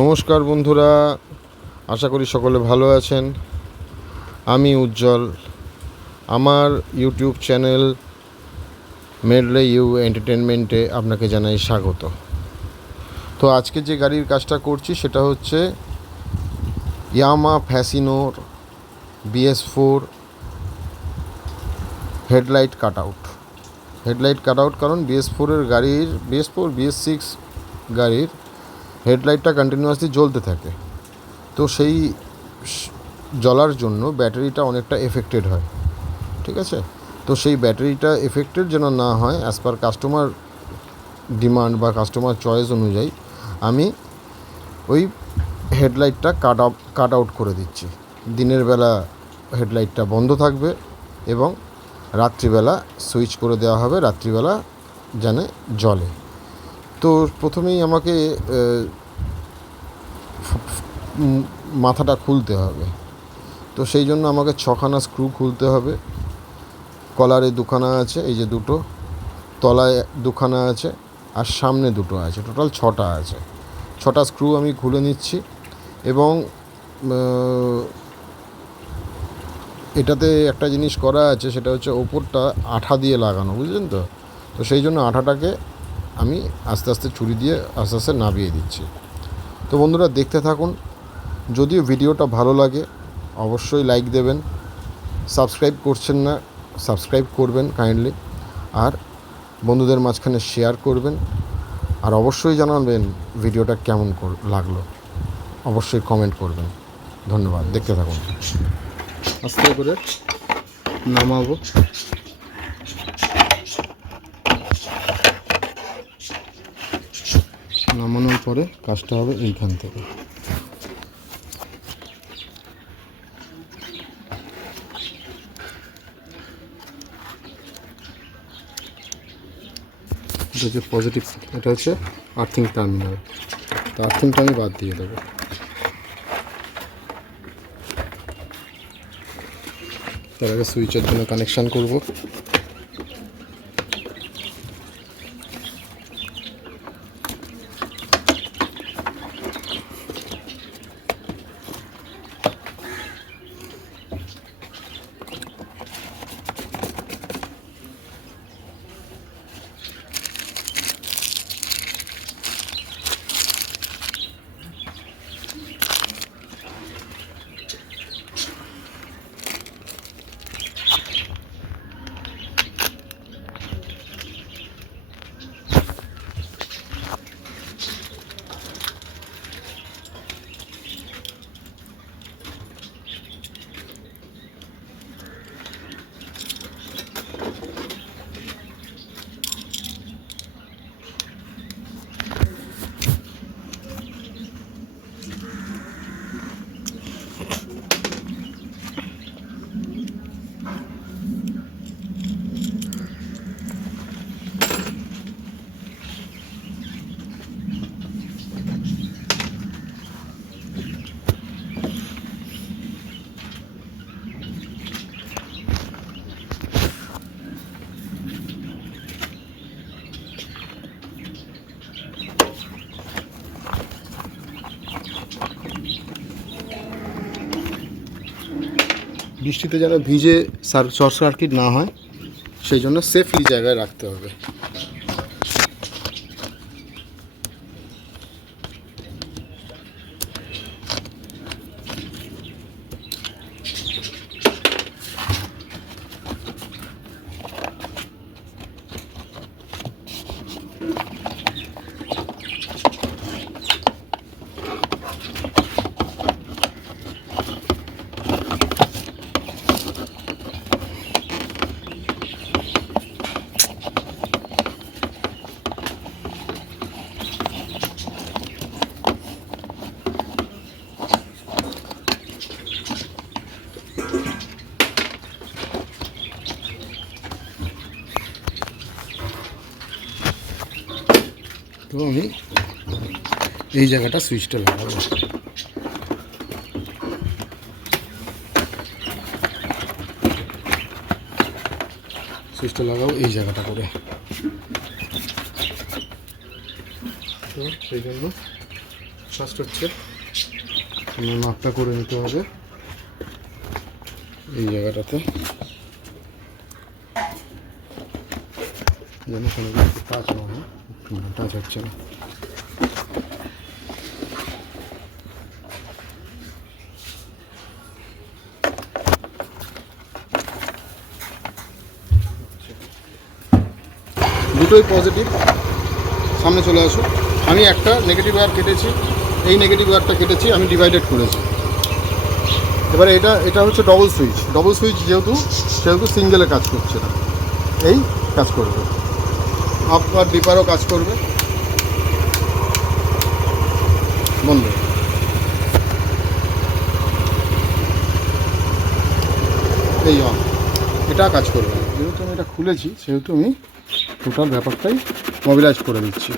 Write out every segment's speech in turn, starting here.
নমস্কার বন্ধুরা, আশা করি সকলে ভালো আছেন। আমি উজ্জ্বল, আমার ইউটিউব চ্যানেল মেডলে ইউ এন্টারটেনমেন্টে আপনাকে জানাই স্বাগত। তো আজকে যে গাড়ির কাজটা করছি সেটা হচ্ছে ইয়ামাহা ফ্যাসিনোর BS4 হেডলাইট কাট আউট। কারণ BS4 BS6 গাড়ির হেডলাইটটা কন্টিনিউয়াসলি জ্বলতে থাকে, তো সেই জ্বলার জন্য ব্যাটারিটা অনেকটা এফেক্টেড হয়। ঠিক আছে, তো সেই ব্যাটারিটা এফেক্টেড যেন না হয়, অ্যাজ পার কাস্টমার ডিমান্ড বা কাস্টমার চয়েস অনুযায়ী আমি ওই হেডলাইটটা কাট আউট করে দিচ্ছি। দিনের বেলা হেডলাইটটা বন্ধ থাকবে এবং রাত্রিবেলা সুইচ করে দেওয়া হবে, রাত্রিবেলা যেন জ্বলে। তো প্রথমেই আমাকে মাথাটা খুলতে হবে, তো সেই জন্য আমাকে 6খানা স্ক্রু খুলতে হবে। কলারে 2খানা আছে, এই যে 2টো, তলায় 2খানা আছে, আর সামনে 2টো আছে, টোটাল 6টা আছে। 6টা স্ক্রু আমি খুলে নিচ্ছি এবং এটাতে একটা জিনিস করা আছে, সেটা হচ্ছে ওপরটা আঠা দিয়ে লাগানো, বুঝলেন তো। তো সেই জন্য আঠাটাকে আমি আস্তে আস্তে ছুরি দিয়ে আস্তে আস্তে নামিয়ে দিচ্ছি। তো বন্ধুরা দেখতে থাকুন। যদিও ভিডিওটা ভালো লাগে অবশ্যই লাইক দেবেন, সাবস্ক্রাইব করছেন না সাবস্ক্রাইব করবেন কাইন্ডলি, আর বন্ধুদের মাঝখানে শেয়ার করবেন, আর অবশ্যই জানাবেন ভিডিওটা কেমন লাগলো, অবশ্যই কমেন্ট করবেন। ধন্যবাদ, দেখতে থাকুন। আস্তে করে নামাবো, নামানোর পরে কাজটা হবে এইখান থেকে। এটা হচ্ছে পজিটিভ, এটা হচ্ছে আর্থিং টার্মিনাল, তো আর্থিংটা আমি বাদ দিয়ে দেবো। তার আগে সুইচের জন্য কানেকশান করব। বৃষ্টিতে যেন ভিজে শর্ট সার্কিট না হয়, সেই জন্য সেফলি জায়গায় রাখতে হবে। তো আমি এই জায়গাটা সুইচটা লাগাবো। সুইচটা লাগাবো এই জায়গাটা করে। তো সেই জন্য ফার্স্ট হচ্ছে আমার মাপটা করে নিতে হবে এই জায়গাটাতে, যেন কোনো টাচ না হয়। টাচ হচ্ছে না। দুটোই পজিটিভ, সামনে চলে আসো। আমি একটা নেগেটিভ ওয়্যার কেটেছি, এই নেগেটিভ ওয়্যারটা কেটেছি, আমি ডিভাইডেড করেছি। এবারে এটা হচ্ছে ডবল সুইচ, যেহেতু সিঙ্গেলে কাজ করছে না, এই কাজ করবে। আপ আর ডিপারও কাজ করবে। বন্ধ। এই অন, এটা কাজ করবে না। যেহেতু আমি এটা খুলেছি সেহেতু আমি টোটাল ব্যাপারটাই মোবিলাইজ করে দিচ্ছি,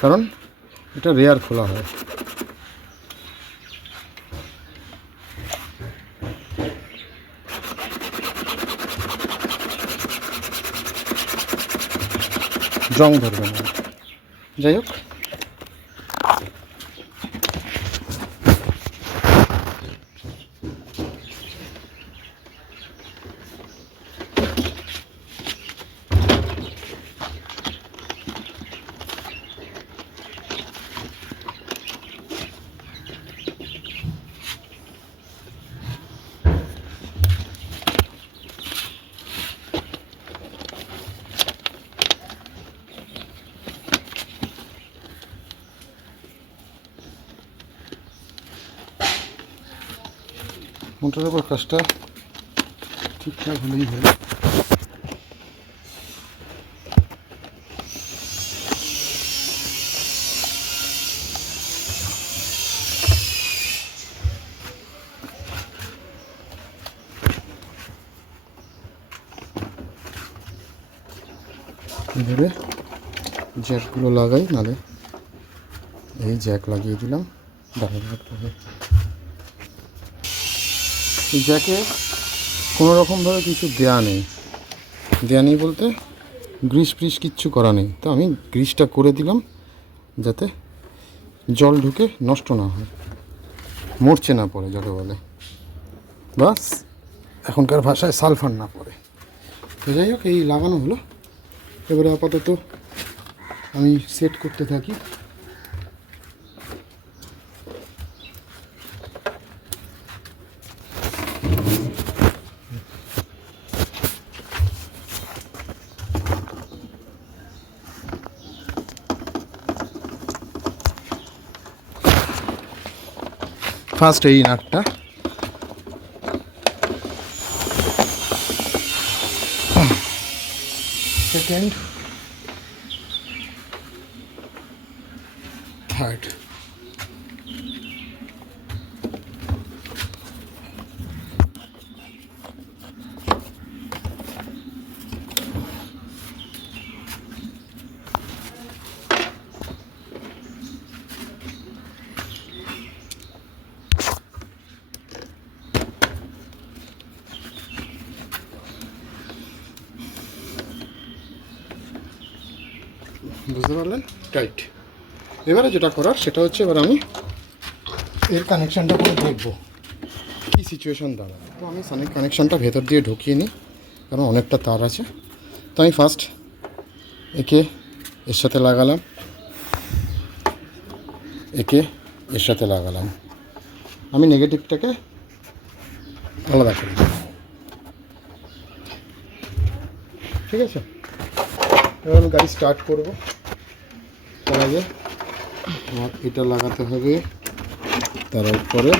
কারণ এটা রেয়ার খোলা হয়। জং ধরবে না। যাই হোক, মোটরের উপর কাজটা ঠিকঠাক হলেই হয়। এভাবে জ্যাকগুলো লাগাই, নালে এই জ্যাক লাগিয়ে দিলাম। এই জ্যাকে কোনো রকমভাবে কিছু দেয়া নেই বলতে গ্রিস ফ্রিস কিচ্ছু করা নেই। তো আমি গ্রিসটা করে দিলাম যাতে জল ঢুকে নষ্ট না হয়, মরচে না পড়ে যাকে বলে, বাস এখনকার ভাষায় সালফার না পড়ে। তো যাই হোক, এই লাগানো হলো। এবারে আপাতত আমি সেট করতে থাকি। ফার্স্ট এই নাটটা, সেকেন্ড, থার্ড। বুঝতে পারলেন? টাইট। এবারে যেটা করার সেটা হচ্ছে, এবার আমি এর কানেকশানটা করে দেখবো কী সিচুয়েশান দাঁড়ায়। তো আমি কানেকশানটা ভেতর দিয়ে ঢুকিয়ে নিই, কারণ অনেকটা তার আছে। তো আমি ফার্স্ট একে এর সাথে লাগালাম, একে এর সাথে লাগালাম। আমি নেগেটিভটাকে আলাদা করি, ঠিক আছে? এবার আমি গাড়ি স্টার্ট করবো। তার আগে আমার এটা লাগাতে হবে, তার উপরে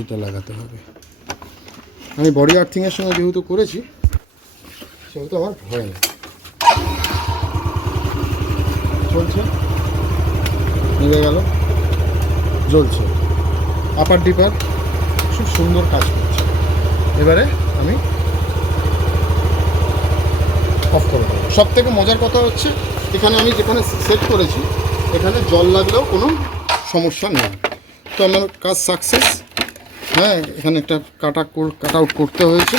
এটা লাগাতে হবে। আমি বডি আর্থিংয়ের সঙ্গে যেহেতু করেছি সেহেতু আমার ভয় নেই। চলছে, নিভে গেল, জ্বলছে, আপার ডিপার খুব সুন্দর কাজ করছে। এবারে আমি অফ করে দেবো। সব থেকে মজার কথা হচ্ছে, এখানে আমি যেখানে সেট করেছি এখানে জল লাগলেও কোনো সমস্যা নেই। তো আমার কাজ সাকসেস। হ্যাঁ, এখানে একটা কাট আউট করতে হয়েছে,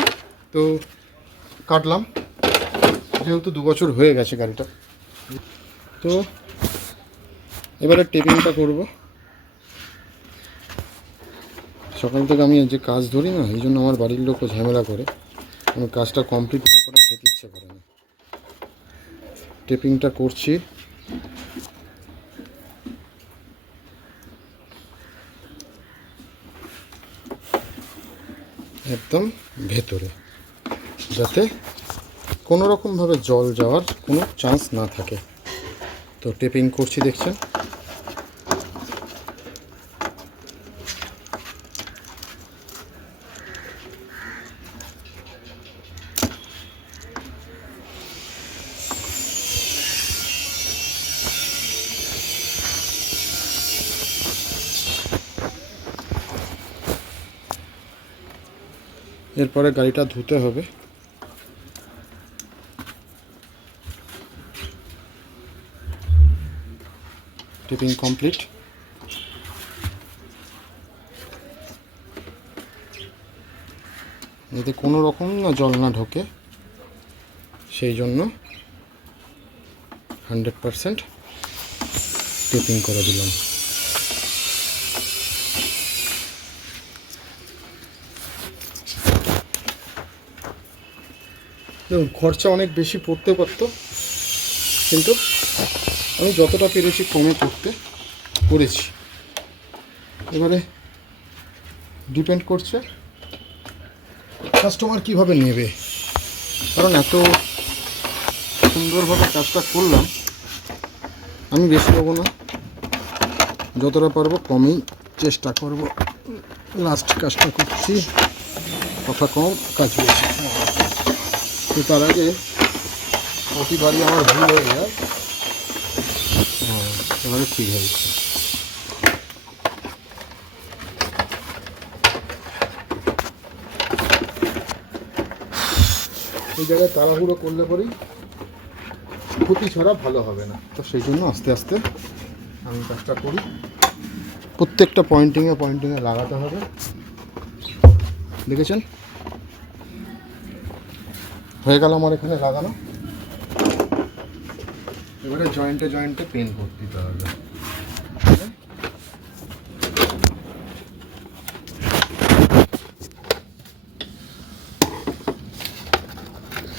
তো কাটলাম, যেহেতু 2 বছর হয়ে গেছে গাড়িটা। তো এবারে টেপিংটা করব। সকাল থেকে আমি যে কাজ ধরি না, এই জন্য আমার বাড়ির লোকও ঝামেলা করে, আমি কাজটা কমপ্লিট না করে খেতে ইচ্ছে করে না। টেপিংটা করছি। একদম ভেতরে, যাতে কোনো রকমভাবে জল যাওয়ার কোনো চান্স না থাকে। তো টেপিং করছি, দেখছেন। এরপরে গাড়িটা ধুতে হবে। Tapping complete. যাতে কোনো রকম না জল না ঢোকে, সেই জন্য 100% টেপিং করে দিলাম। দেখুন, খরচা অনেক বেশি পড়তে পারত, কিন্তু আমি যতটা পেরেছি কমে করেছি। এবারে ডিপেন্ড করছে কাস্টমার কীভাবে নেবে, কারণ এত সুন্দরভাবে কাজটা করলাম, আমি বেশি নেবো না, যতটা পারবো কমই চেষ্টা করব। লাস্ট কাজটা করছি, কথা কম কাজ বেশি। তো তার আগে প্রতিবারই আমার ভুল হয়ে যায়। এবারে ঠিক হয়েছে। এই জায়গায় তাড়াহুড়ো করলে পরেই ক্ষতি ছাড়া ভালো হবে না। তো সেই জন্য আস্তে আস্তে আমি কাজটা করি। প্রত্যেকটা পয়েন্টিংয়ে লাগাতে হবে। দেখেছেন, হয়ে গেল আমার এখানে লাগানো। এবারে জয়েন্টে পেন করতে দিতে হবে।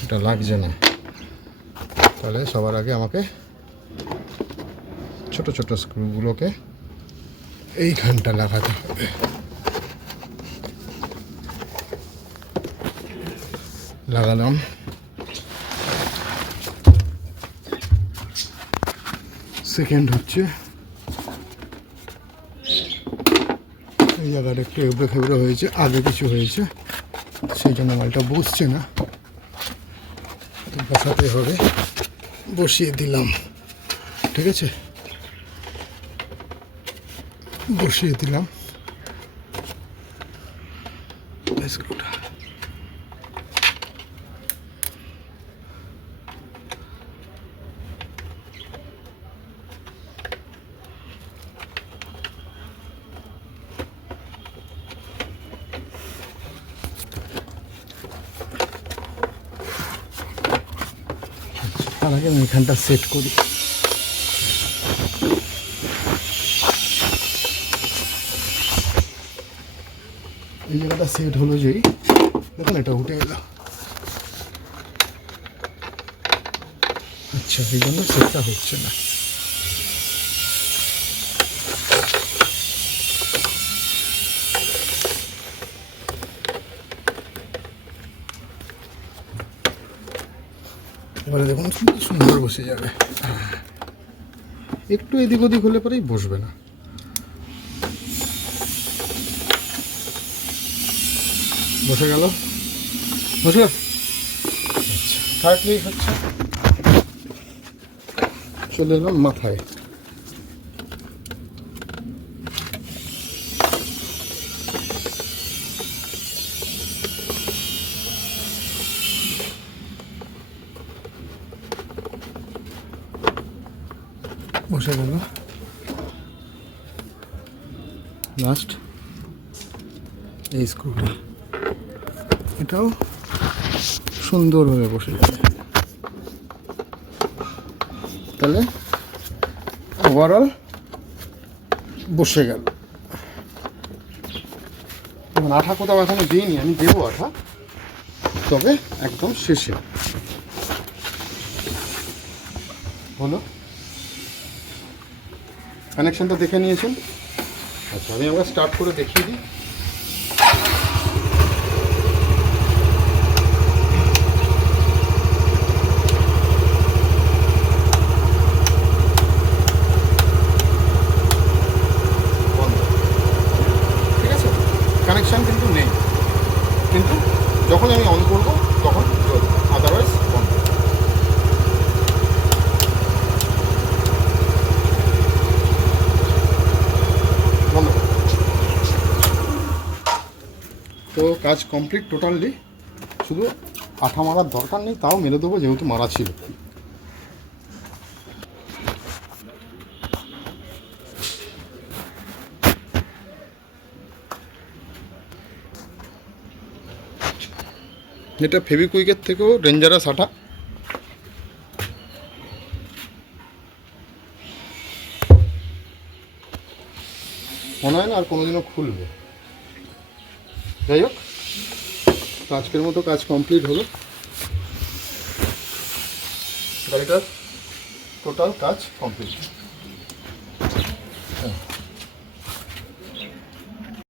এটা লাগছে না, তাহলে সবার আগে আমাকে ছোট ছোট স্ক্রুগুলোকে এইখানটা লাগাতে হবে। লাগালাম। সেকেন্ড হচ্ছে এই জায়গাটা একটু এবড়ে খেবড়ে হয়েছে, আগে কিছু হয়েছে, সেই জন্য মালটা বসছে না, তো বসাতে হবে। বসিয়ে দিলাম, ঠিক আছে, বসিয়ে দিলাম স্ক্রুটা। তার আগে আমি এখানটা সেট করি। এই জায়গাটা সেট হলো, যেই দেখুন এটা উঠে এলো। আচ্ছা, এই জন্য সেটটা হচ্ছে না। এবারে দেখুন সুন্দর বসে যাবে। একটু এদিক ওদিক হলে পরেই বসবে না। বসে গেল। আচ্ছা, থার্ডলি হচ্ছে চলে এলাম মাথায়। বসে গেল। লাস্ট এই স্ক্রুটা, এটাও সুন্দরভাবে বসে যাবে। তাহলে ওভারঅল বসে গেল। আঠা কোথাও এখনো দিইনি, আমি দেবো আঠা, তবে একদম শেষে হলো। কানেকশনটা দেখে নিয়েছেন? আচ্ছা, আমি আবার স্টার্ট করে দেখিয়ে দিই। ঠিক আছে, কানেকশান কিন্তু নেই, কিন্তু যখন আমি অন করবো তখন চলবে, আদারওয়াইজ বন্ধ। বন্ধ। তো কাজ কমপ্লিট টোটালি, শুধু আঠা মারার দরকার নেই, তাও মেরে দেবো যেহেতু মারা ছিল। এটা ফেভিকুইকের থেকেও ডেঞ্জারাস আঠা। মনে হয় না আর কোনোদিনও খুলবে। যাই হোক, আজকের মতো কাজ কমপ্লিট হলো। গাড়িটার টোটাল কাজ কমপ্লিট।